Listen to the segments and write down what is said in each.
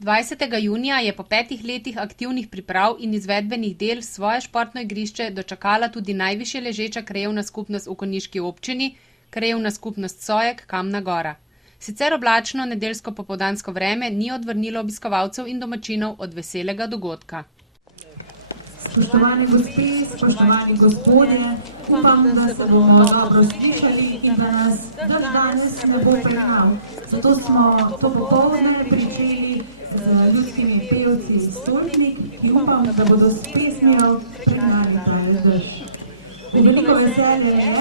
20. junija je po 5 letih aktivnih priprav in izvedbenih del svoje športno igrišče dočakala tudi najvišje ležeča krajevna skupnost v konjiški občini, krajevna skupnost Sojek Kamna Gora. Sicer oblačno nedeljsko popoldansko vreme ni odvrnilo obiskovalcev in domačinov od veselega dogodka. Spoštovani gospe, spoštovani gospodje, upam, da se bomo dobro slišali in da nas danes ne bo prehnal. Zato smo to popoldne pričeli z ljudskimi pevci iz Stolpnik in upam, da bodo s pesmijo pregnali pravi dež. Veliko veselje je,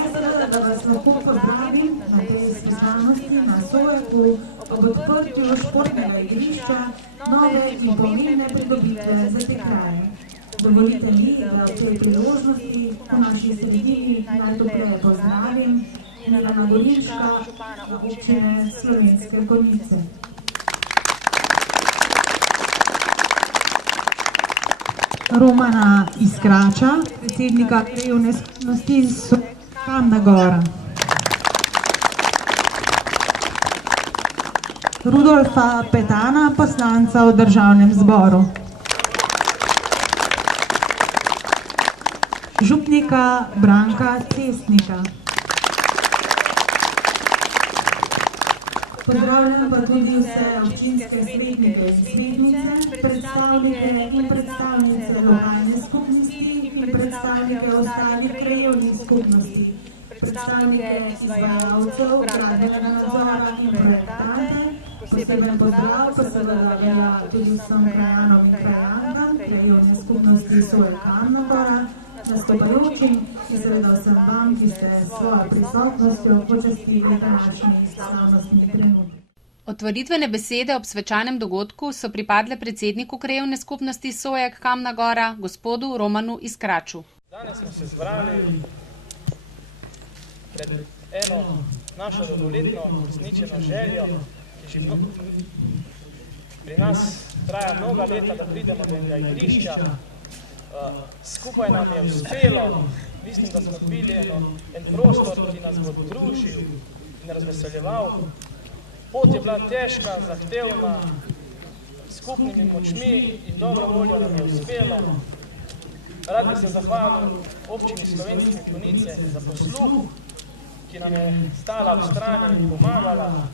da vas lahko pozdravim na tej slavnosti na Sojku ob odprtju športnega igrišča, nove in pomembne pridobitve za te kraje. Dovolite mi, da v tej priložnosti v naši sredini najtopleje pozdravim Milana Gorinška, občine Slovenske Konjice. Romana Iskrača, predsednika krajevne skupnosti Kamna Gora. Rudolfa Petana, poslanca v Državnem zboru. Župnika Branka Cestnika. Pozdravljam pa tudi vse občinske svetnike in svetnice, predstavnike in predstavnice lokalne skupnosti in predstavnike ostalih krajevnih skupnosti, predstavnike izvajalcev, gradbenega nadzora in projektante. Poseben pozdrav pa seveda velja tudi vsem krajanom in krajankam krajevne skupnosti Sojek Kamna Gora, nastopajočim in seveda vsem vam, ki ste s svojo prisotnostjo počastili današnji slavnostni trenutek. Otvoritvene besede ob svečanem dogodku so pripadle predsedniku krajevne skupnosti Sojek Kamna Gora, gospodu Romanu Iskraču. Danes smo se zbrali pred eno našo dolgoletno uresničeno željo, ki že pri nas traja mnoga leta, da pridemo do enega igrišča. Skupaj nam je uspelo, mislim, da smo dobili en prostor, ki nas bo družil in razveseljeval. Pot je bila težka, zahtevna, skupnimi močmi in dobro voljo nam je uspelo. Rad bi se zahvalil občini Slovenske Konjice za posluh, ki nam je stala ob strani in pomagala.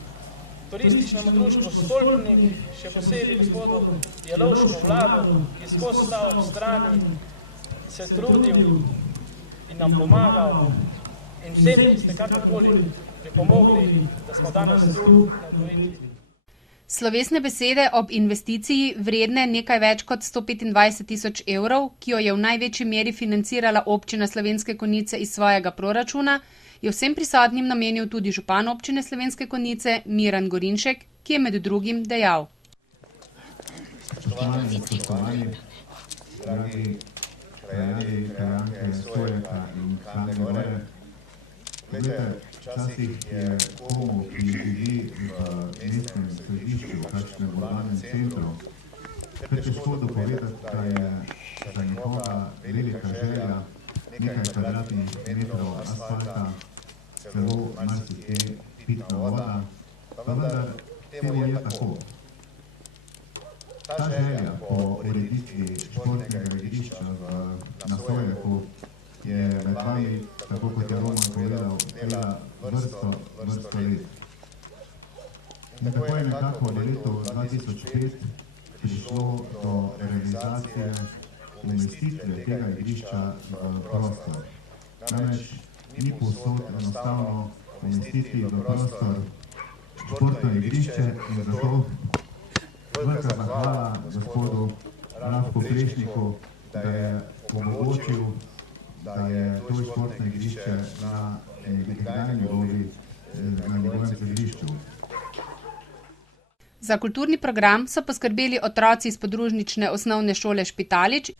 Turističnemu društvu Stolpnik, še posebej gospodu Jelovšku Vladu, ki skozi sta ob strani se trudil in nam pomagal, in vsem, ki ste kakorkoli pripomogli, da smo danes tu na otvoritvi. Slovesne besede ob investiciji vredne nekaj več kot 125 000 evrov, ki jo je v največji meri financirala občina Slovenske Konjice iz svojega proračuna, je vsem prisotnim namenil tudi župan občine Slovenske Konjice Miran Gorinšek, ki je med drugim dejal. Spoštovani, dragi krajani, krajanke Sojeka in Kamne Gore, včasih je komu, ki živi v mestnem središču, v kakšnem urbanem centru, težko dopovedati, da je za njegova velika želja nekaj kvadratnih metrov asfalta, celo marsikje pitna voda, pa vendar temu je tako. Ta želja po ureditvi športnega igrišča na Sojeku je med vami, tako kot je Roman povedal, dela vrsto let. In tako je nekako v letu 2005 prišlo do realizacije umestitve tega igrišča v prostor. Namreč ni povsod enostavno umestiti v prostor športno igrišče in zato velika zahvala gospodu Rafku Plešniku, da je omogočil, da je to športno igrišče na njegovem središču. Za kulturni program so poskrbeli otroci iz podružnične osnovne šole Špitalič.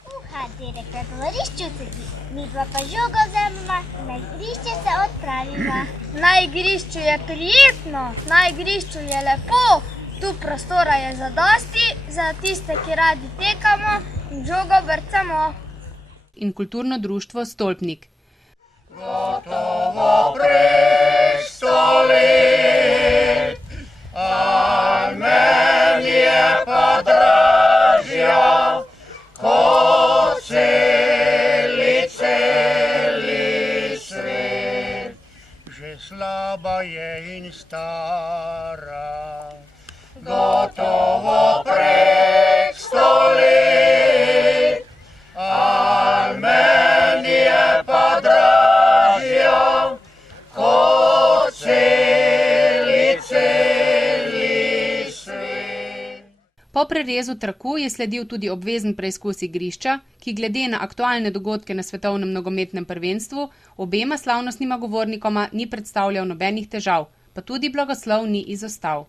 Direktor dvorišču sedi, mi pa žogo vzememo, na igrišče se odpravimo. Na igrišču je prijetno, na igrišču je lepo, tu prostora je zadosti za tiste, ki radi tekamo in žogo vrcamo. In kulturno društvo Stolpnik. Gotovo prek 100 let, a meni je pa drago. je in stara, gotovo prek 100 let, al meni je pa dražja, kot celi svet. Po prerezu traku je sledil tudi obvezen preizkus igrišča, ki glede na aktualne dogodke na svetovnem nogometnem prvenstvu obema slavnostnima govornikoma ni predstavljal nobenih težav, pa tudi blagoslov ni izostal.